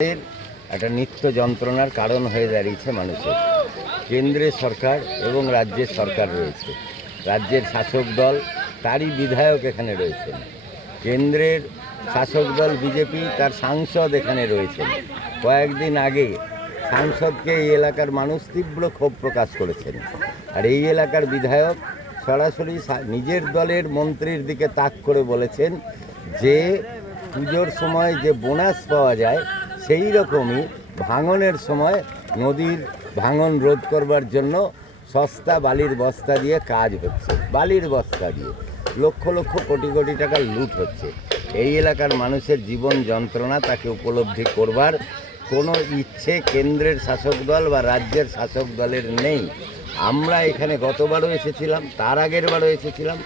এর একটা নিত্য যন্ত্রণার কারণ হয়ে দাঁড়িয়েছে মানুষের। কেন্দ্রের সরকার এবং রাজ্যের সরকার রয়েছে। রাজ্যের শাসক দল তারই বিধায়ক এখানে রয়েছেন। কেন্দ্রের শাসক দল বিজেপি, তার সাংসদ এখানে রয়েছেন। কয়েকদিন আগে সাংসদকে এই এলাকার মানুষ তীব্র ক্ষোভ প্রকাশ করেছেন। আর এই এলাকার বিধায়ক সরাসরি নিজের দলের মন্ত্রীর দিকে তাক করে বলেছেন যে, পুজোর সময় যে বোনাস পাওয়া যায় সেই রকমই ভাঙনের সময় নদীর ভাঙন রোধ করবার জন্য সস্তা বালির বস্তা দিয়ে কাজ হচ্ছে, বালির বস্তা দিয়ে। লক্ষ লক্ষ কোটি কোটি টাকা লুট হচ্ছে। এই এলাকার মানুষের জীবন যন্ত্রণা তাকে উপলব্ধি করবার কোনো ইচ্ছে কেন্দ্রের শাসক দল বা রাজ্যের শাসক দলের নেই। আমরা এখানে গতবারও এসেছিলাম, তার আগের বারও এসেছিলাম।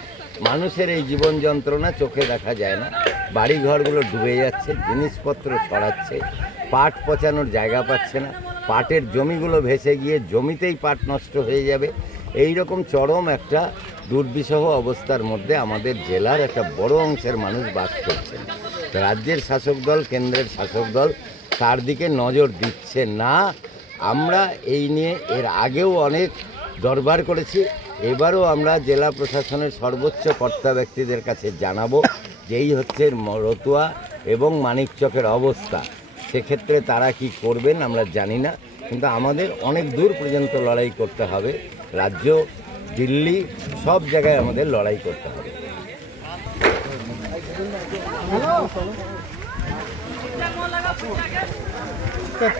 মানুষের এই জীবন যন্ত্রণা চোখে দেখা যায় না। বাড়ি ঘরগুলো ডুবে যাচ্ছে, জিনিসপত্র ছড়াচ্ছে পাট পচানোর জায়গা পাচ্ছে না। পাটের জমিগুলো ভেসে গিয়ে জমিতেই পাট নষ্ট হয়ে যাবে। এই রকম চরম একটা দুর্বিষহ অবস্থার মধ্যে আমাদের জেলার একটা বড় অংশের মানুষ বাস করছেন। রাজ্যের শাসক দল, কেন্দ্রের শাসক দল তার দিকে নজর দিচ্ছে না। আমরা এই নিয়ে এর আগেও অনেক দরবার করেছি। এবারও আমরা জেলা প্রশাসনের সর্বোচ্চ কর্তা ব্যক্তিদের কাছে জানাব যেই হচ্ছে রতুয়া এবং মানিকচকের অবস্থা। সেক্ষেত্রে তারা কি করবেন আমরা জানি না কিন্তু আমাদের অনেক দূর পর্যন্ত লড়াই করতে হবে। রাজ্য দিল্লি সব জায়গায় আমাদের লড়াই করতে হবে।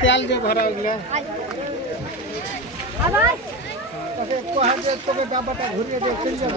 তেল যে ভরা ওগুলো আবার? তাকে কোহা দিয়ে তোকে ডাব্বাটা ঘুরিয়ে দিয়ে চলে যাব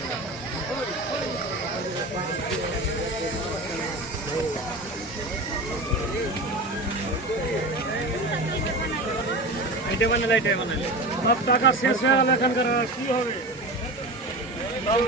লাইটে বানালে লাইটে বানালে সব টাকা শেষ হয়ে গেল এখানকার কি হবে? সব